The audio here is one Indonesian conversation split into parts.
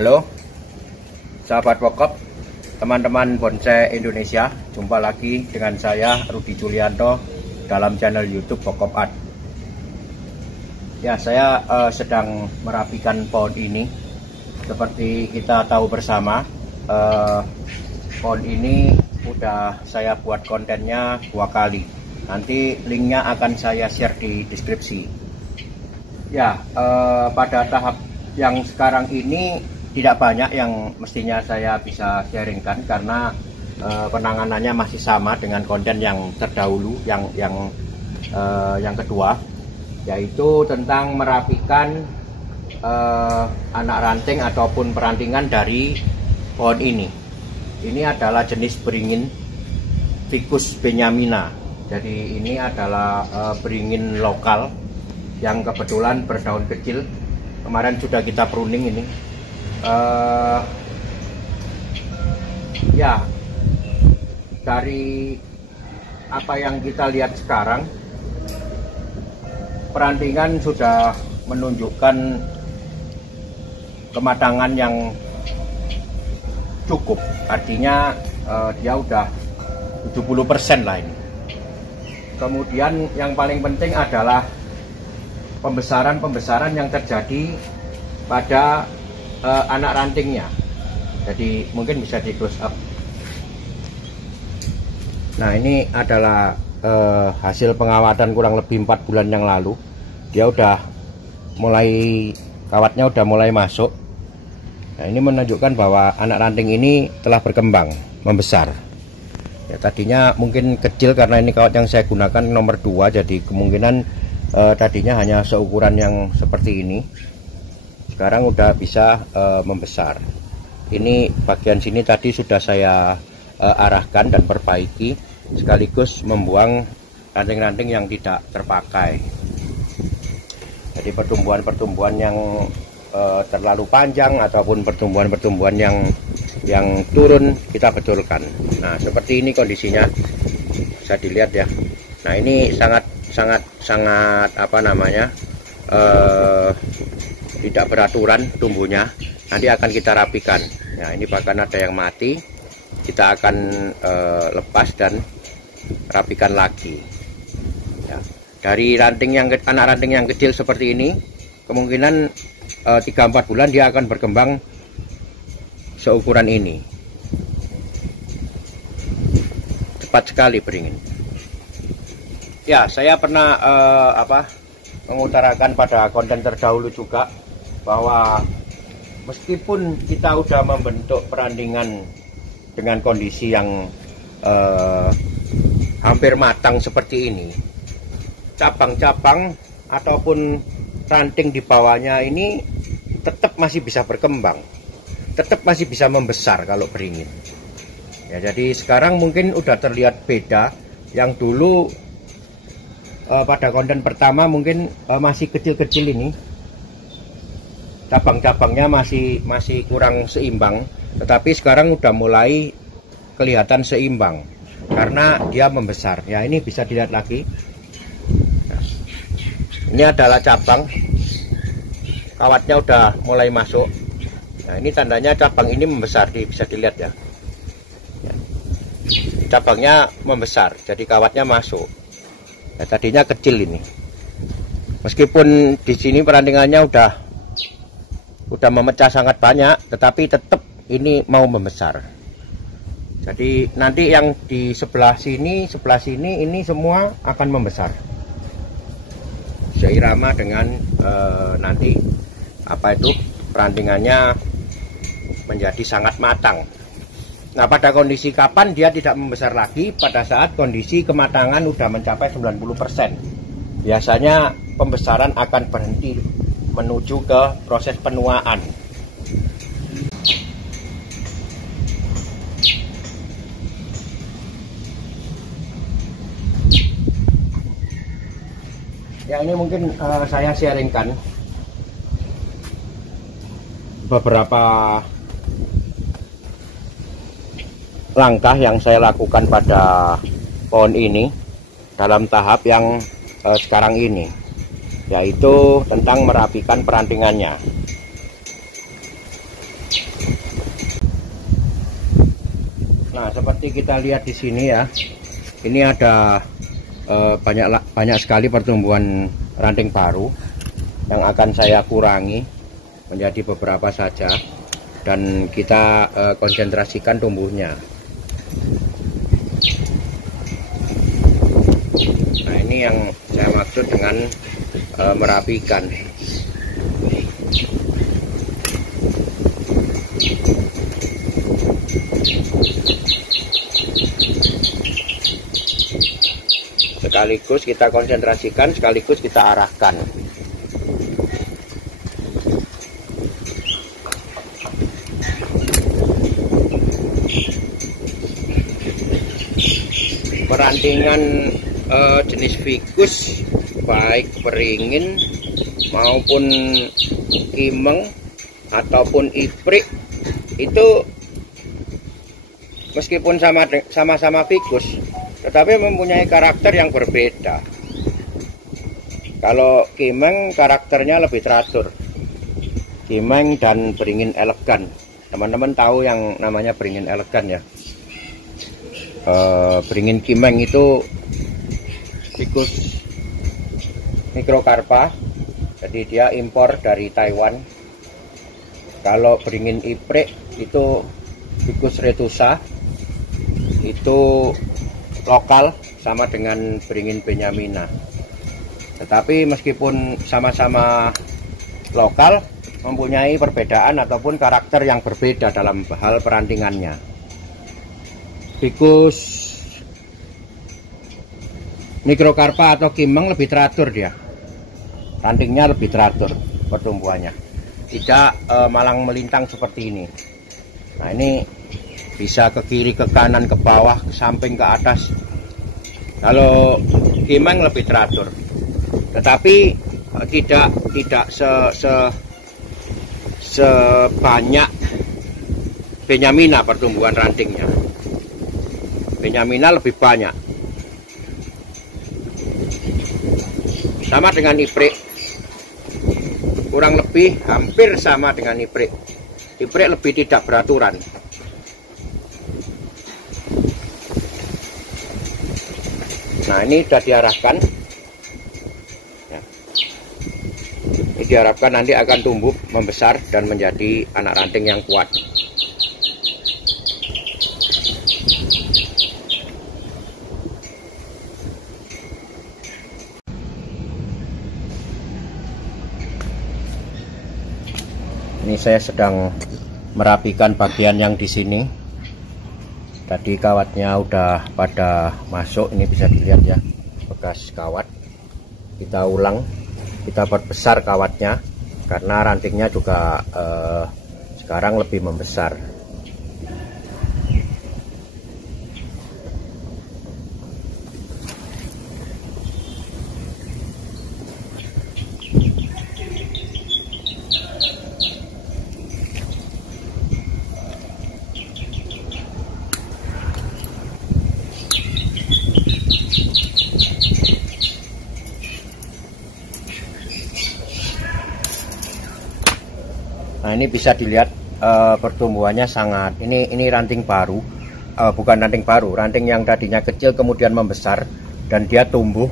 Halo sahabat pokok, teman-teman bonsai Indonesia, jumpa lagi dengan saya Rudi Julianto dalam channel YouTube Pokok Art. Ya, saya sedang merapikan pohon ini. Seperti kita tahu bersama, pohon ini udah saya buat kontennya 2 kali. Nanti linknya akan saya share di deskripsi. Ya, pada tahap yang sekarang ini tidak banyak yang mestinya saya bisa sharingkan karena penanganannya masih sama dengan konten yang terdahulu, yang kedua, yaitu tentang merapikan anak ranting ataupun perantingan dari pohon ini. Ini adalah jenis beringin Ficus benyamina. Jadi ini adalah beringin lokal yang kebetulan berdaun kecil. Kemarin sudah kita pruning ini. Ya, dari apa yang kita lihat sekarang, perantingan sudah menunjukkan kematangan yang cukup. Artinya dia udah 70% lah ini. Kemudian yang paling penting adalah pembesaran yang terjadi pada anak rantingnya. Jadi mungkin bisa di close up. Nah, ini adalah hasil pengawatan kurang lebih 4 bulan yang lalu. Dia udah mulai, kawatnya udah mulai masuk. Nah, ini menunjukkan bahwa anak ranting ini telah berkembang, membesar. Ya, tadinya mungkin kecil karena ini kawat yang saya gunakan nomor 2, jadi kemungkinan tadinya hanya seukuran yang seperti ini. Sekarang udah bisa membesar. Ini bagian sini tadi sudah saya arahkan dan perbaiki, sekaligus membuang ranting-ranting yang tidak terpakai. Jadi pertumbuhan yang terlalu panjang ataupun pertumbuhan yang turun kita betulkan. Nah, seperti ini kondisinya, bisa dilihat ya. Nah, ini sangat apa namanya, tidak beraturan tumbuhnya. Nanti akan kita rapikan. Nah, ini bahkan ada yang mati, kita akan lepas dan rapikan lagi ya. Dari anak ranting yang kecil seperti ini, kemungkinan 3-4 bulan dia akan berkembang seukuran ini. Cepat sekali beringin. Ya, saya pernah mengutarakan pada konten terdahulu juga bahwa meskipun kita udah membentuk perantingan dengan kondisi yang hampir matang seperti ini, cabang-cabang ataupun ranting di bawahnya ini tetap masih bisa berkembang, tetap masih bisa membesar kalau beringin. Ya, jadi sekarang mungkin udah terlihat beda. Yang dulu pada konten pertama mungkin masih kecil-kecil ini, cabang-cabangnya masih kurang seimbang, tetapi sekarang udah mulai kelihatan seimbang karena dia membesar. Ya, ini bisa dilihat lagi. Nah, ini adalah cabang, kawatnya udah mulai masuk. Nah, ini tandanya cabang ini membesar, bisa dilihat ya. Cabangnya membesar, jadi kawatnya masuk. Nah, tadinya kecil ini. Meskipun di sini perantingannya udah memecah sangat banyak, tetapi tetap ini mau membesar. Jadi nanti yang di sebelah sini ini semua akan membesar seirama dengan nanti perantingannya menjadi sangat matang. Nah, pada kondisi kapan dia tidak membesar lagi? Pada saat kondisi kematangan udah mencapai 90%. Biasanya pembesaran akan berhenti menuju ke proses penuaan. Ya, ini mungkin saya sharingkan beberapa langkah yang saya lakukan pada pohon ini dalam tahap yang sekarang ini, yaitu tentang merapikan perantingannya. seperti kita lihat di sini ya, ini ada banyak sekali pertumbuhan ranting baru yang akan saya kurangi menjadi beberapa saja, dan kita konsentrasikan tumbuhnya. Nah, ini yang saya maksud dengan merapikan. Sekaligus kita konsentrasikan, sekaligus kita arahkan. Perantingan jenis ficus, baik beringin maupun kimeng ataupun iprik, itu meskipun sama-sama ficus, tetapi mempunyai karakter yang berbeda. Kalau kimeng karakternya lebih teratur. Kimeng dan beringin elegan. Teman-teman tahu yang namanya beringin elegan ya. Beringin kimeng itu ficus microcarpa, jadi dia impor dari Taiwan. Kalau beringin iprik itu ficus retusa, itu lokal, sama dengan beringin benyamina. Tetapi meskipun sama-sama lokal, mempunyai perbedaan ataupun karakter yang berbeda dalam hal perantingannya. Ficus microcarpa atau kimeng lebih teratur, dia rantingnya lebih teratur pertumbuhannya, tidak malang melintang seperti ini. Nah, ini bisa ke kiri, ke kanan, ke bawah, ke samping, ke atas. Kalau kimeng lebih teratur, tetapi tidak sebanyak benyamina pertumbuhan rantingnya. Benyamina lebih banyak. Sama dengan iprik, kurang lebih hampir sama dengan iprik. Iprik lebih tidak beraturan. Nah, ini sudah diarahkan ya. Ini diharapkan nanti akan tumbuh, membesar, dan menjadi anak ranting yang kuat. Ini saya sedang merapikan bagian yang di sini. Tadi kawatnya udah pada masuk, ini bisa dilihat ya, bekas kawat. Kita ulang, kita perbesar kawatnya karena rantingnya juga sekarang lebih membesar. Nah, ini bisa dilihat pertumbuhannya sangat. Ini ranting baru, bukan ranting baru, ranting yang tadinya kecil kemudian membesar dan dia tumbuh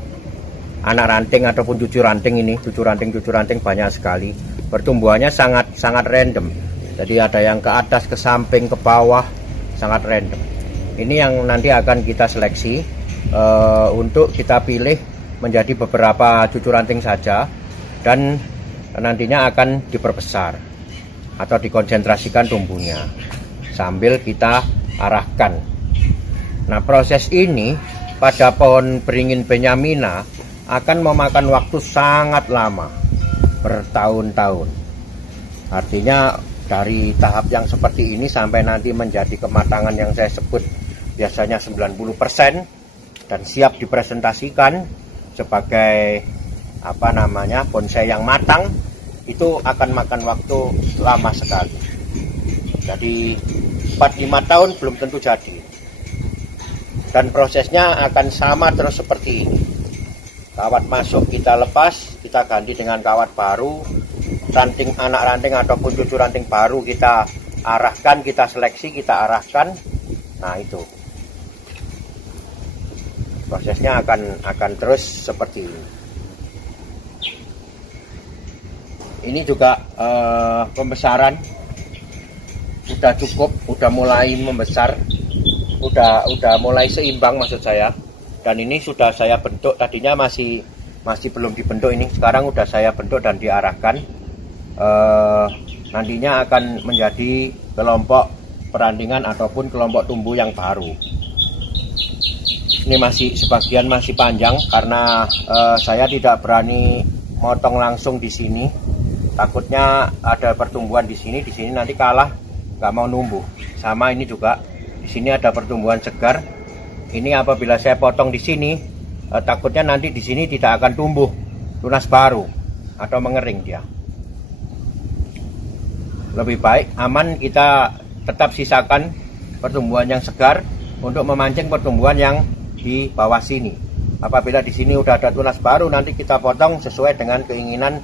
anak ranting ataupun cucu ranting. Ini cucu ranting banyak sekali. Pertumbuhannya sangat random. Jadi ada yang ke atas, ke samping, ke bawah, sangat random. Ini yang nanti akan kita seleksi untuk kita pilih menjadi beberapa cucu ranting saja, dan nantinya akan diperbesar atau dikonsentrasikan tumbuhnya sambil kita arahkan. Nah, proses ini pada pohon beringin benyamina akan memakan waktu sangat lama, bertahun-tahun. Artinya dari tahap yang seperti ini sampai nanti menjadi kematangan yang saya sebut biasanya 90% dan siap dipresentasikan sebagai bonsai yang matang, itu akan makan waktu lama sekali. Jadi 4-5 tahun belum tentu jadi. Dan prosesnya akan sama terus seperti ini. Kawat masuk kita lepas, kita ganti dengan kawat baru. Anak ranting ataupun cucu ranting baru kita arahkan, kita seleksi, kita arahkan. Nah, itu Prosesnya akan terus seperti ini. Ini juga pembesaran udah cukup, udah mulai membesar, udah mulai seimbang maksud saya. Dan ini sudah saya bentuk, tadinya masih belum dibentuk, ini sekarang udah saya bentuk dan diarahkan. Nantinya akan menjadi kelompok perandingan ataupun kelompok tumbuh yang baru. Ini masih sebagian masih panjang karena saya tidak berani motong langsung di sini. Takutnya ada pertumbuhan di sini nanti kalah, nggak mau numbuh. Sama ini juga, di sini ada pertumbuhan segar. Ini apabila saya potong di sini, takutnya nanti di sini tidak akan tumbuh tunas baru atau mengering dia. Lebih baik aman kita tetap sisakan pertumbuhan yang segar untuk memancing pertumbuhan yang di bawah sini. Apabila di sini udah ada tunas baru, nanti kita potong sesuai dengan keinginan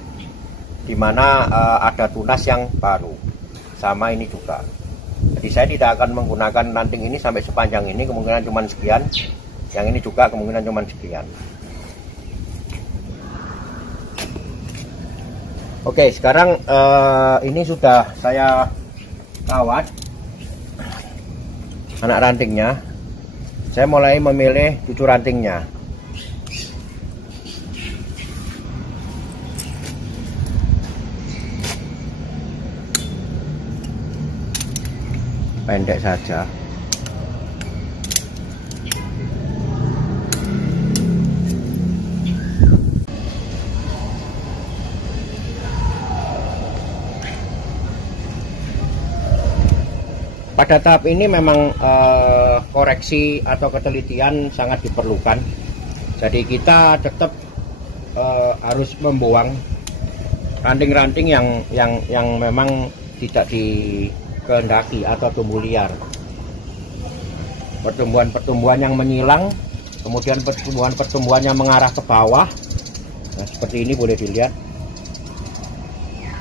di mana ada tunas yang baru. Sama ini juga. Jadi saya tidak akan menggunakan ranting ini sampai sepanjang ini, kemungkinan cuma sekian. Yang ini juga kemungkinan cuma sekian. Oke, sekarang ini sudah saya kawat anak rantingnya. Saya mulai memilih cucu rantingnya. Pendek saja. Pada tahap ini memang koreksi atau ketelitian sangat diperlukan. Jadi kita tetap harus membuang ranting-ranting yang memang tidak dikehendaki atau tumbuh liar. Pertumbuhan-pertumbuhan yang menyilang, kemudian pertumbuhan-pertumbuhan yang mengarah ke bawah. Nah, seperti ini boleh dilihat.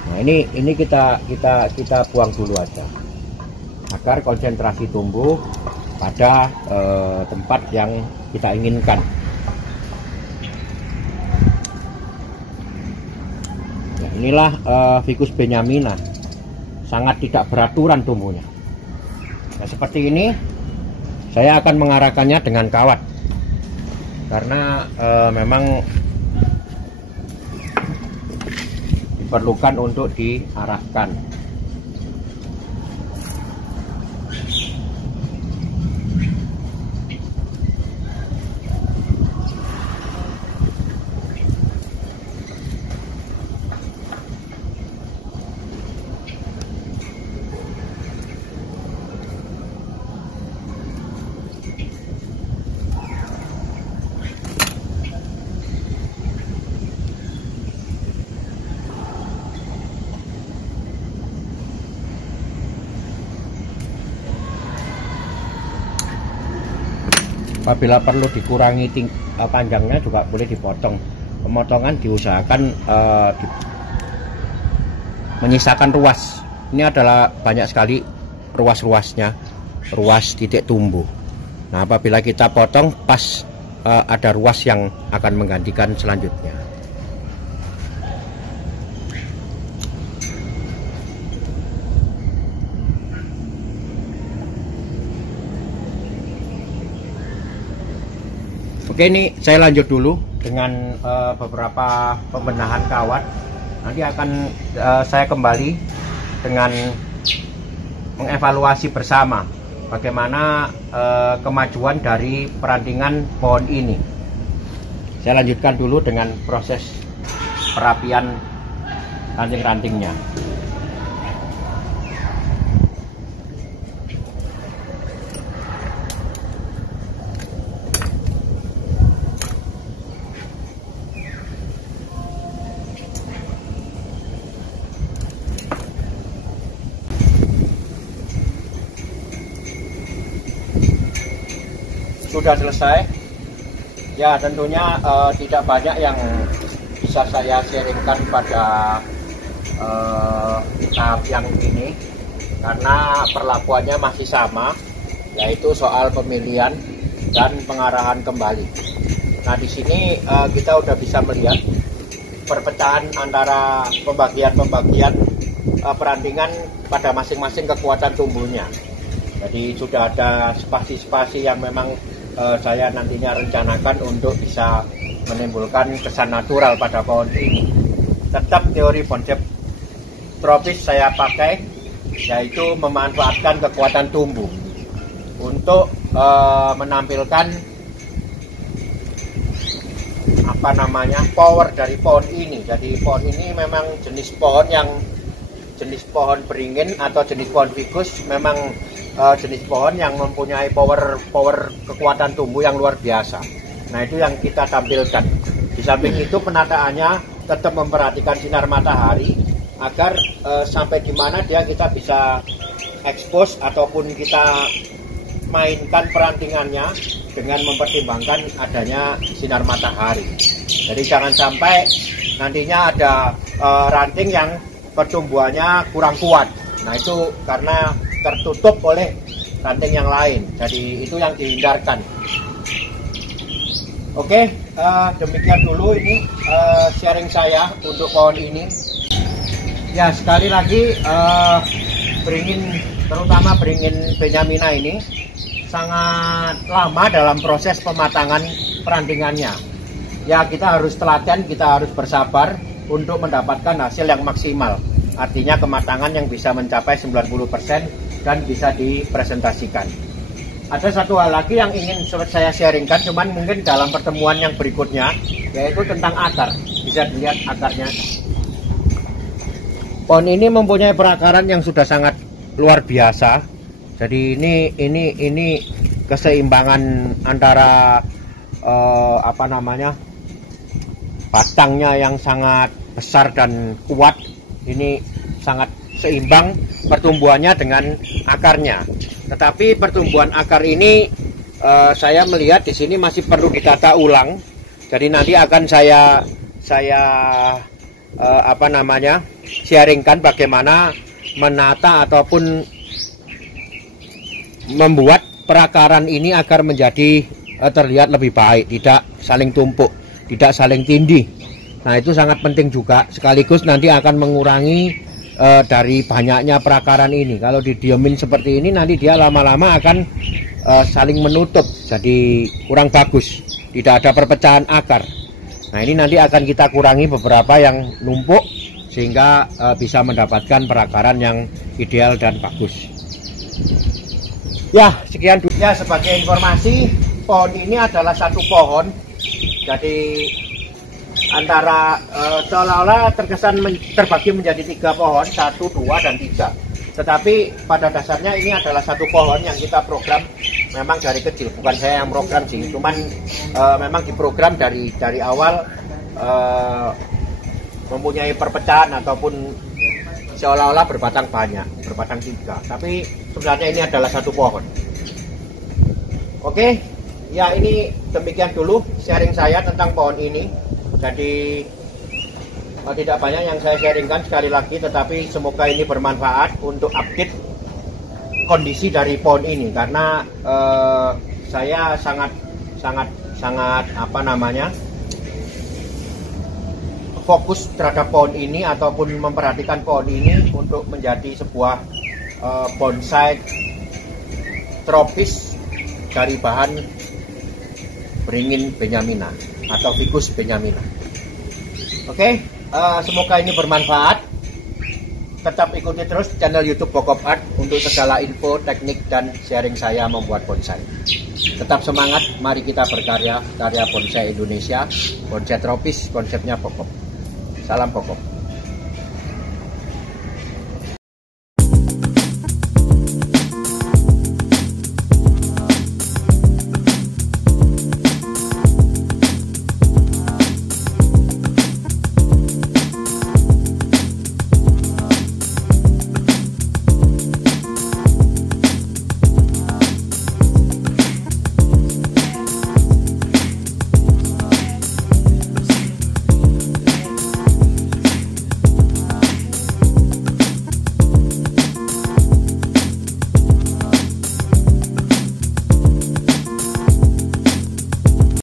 Nah, ini kita buang dulu aja, agar konsentrasi tumbuh pada tempat yang kita inginkan. Nah, inilah Ficus benyamina, sangat tidak beraturan tumbuhnya. Nah, seperti ini saya akan mengarahkannya dengan kawat, karena memang diperlukan untuk diarahkan. Apabila perlu dikurangi panjangnya juga boleh dipotong. Pemotongan diusahakan menyisakan ruas. Ini adalah banyak sekali ruas-ruasnya, ruas titik tumbuh. Nah, apabila kita potong pas ada ruas yang akan menggantikan selanjutnya. Oke, ini saya lanjut dulu dengan beberapa pembenahan kawat. Nanti akan saya kembali dengan mengevaluasi bersama bagaimana kemajuan dari perandingan pohon ini. Saya lanjutkan dulu dengan proses perapian ranting-rantingnya. Sudah selesai ya, tentunya tidak banyak yang bisa saya sharingkan pada tahap yang ini, karena perlakuannya masih sama, yaitu soal pemilihan dan pengarahan kembali. Nah, di sini kita udah bisa melihat perpecahan antara pembagian perantingan pada masing-masing kekuatan tumbuhnya. Jadi sudah ada spasi-spasi yang memang saya nantinya rencanakan untuk bisa menimbulkan kesan natural pada pohon ini. Tetap teori konsep tropis saya pakai, yaitu memanfaatkan kekuatan tumbuh untuk menampilkan power dari pohon ini. Jadi pohon ini memang jenis pohon beringin atau jenis pohon ficus, memang jenis pohon yang mempunyai power kekuatan tumbuh yang luar biasa. Nah, itu yang kita tampilkan. Di samping itu penataannya tetap memperhatikan sinar matahari agar sampai di mana kita bisa expose ataupun kita mainkan perantingannya dengan mempertimbangkan adanya sinar matahari. Jadi jangan sampai nantinya ada ranting yang pertumbuhannya kurang kuat. Nah, itu karena tertutup oleh ranting yang lain. Jadi itu yang dihindarkan. Oke, demikian dulu ini sharing saya untuk pohon ini. Ya, sekali lagi terutama beringin Benjamina ini sangat lama dalam proses pematangan perantingannya. Ya, kita harus telaten, kita harus bersabar untuk mendapatkan hasil yang maksimal. Artinya kematangan yang bisa mencapai 90% dan bisa dipresentasikan. Ada satu hal lagi yang ingin saya sharingkan, cuman mungkin dalam pertemuan yang berikutnya, yaitu tentang akar. Bisa dilihat akarnya. Pohon ini mempunyai perakaran yang sudah sangat luar biasa. Jadi ini keseimbangan antara batangnya yang sangat besar dan kuat, ini sangat seimbang pertumbuhannya dengan akarnya. Tetapi pertumbuhan akar ini saya melihat di sini masih perlu ditata ulang. Jadi nanti akan saya sharingkan bagaimana menata ataupun membuat perakaran ini agar menjadi terlihat lebih baik, tidak saling tumpuk, tidak saling tindih. Nah, itu sangat penting juga, sekaligus nanti akan mengurangi dari banyaknya perakaran ini. Kalau didiemin seperti ini, nanti dia lama-lama akan saling menutup, jadi kurang bagus, tidak ada perpecahan akar. Nah, ini nanti akan kita kurangi beberapa yang numpuk sehingga bisa mendapatkan perakaran yang ideal dan bagus. Ya, sekian dulu. Ya, sebagai informasi, pohon ini adalah satu pohon. Jadi antara seolah-olah terkesan terbagi menjadi 3 pohon, 1, 2, dan 3. Tetapi pada dasarnya ini adalah satu pohon yang kita program memang dari kecil. Bukan saya yang program sih, cuman memang diprogram dari awal mempunyai perpecahan ataupun seolah-olah berbatang banyak, berbatang 3. Tapi sebenarnya ini adalah satu pohon. Oke, ya ini demikian dulu sharing saya tentang pohon ini. Jadi tidak banyak yang saya sharingkan sekali lagi, tetapi semoga ini bermanfaat untuk update kondisi dari pohon ini, karena saya sangat fokus terhadap pohon ini ataupun memperhatikan pohon ini untuk menjadi sebuah bonsai tropis dari bahan beringin Benjamina atau ficus Benjamina. Oke, semoga ini bermanfaat. Tetap ikuti terus channel YouTube Pokop Art untuk segala info, teknik, dan sharing saya membuat bonsai. Tetap semangat, mari kita berkarya, karya bonsai Indonesia, bonsai tropis, konsepnya Pokop. Salam Pokop.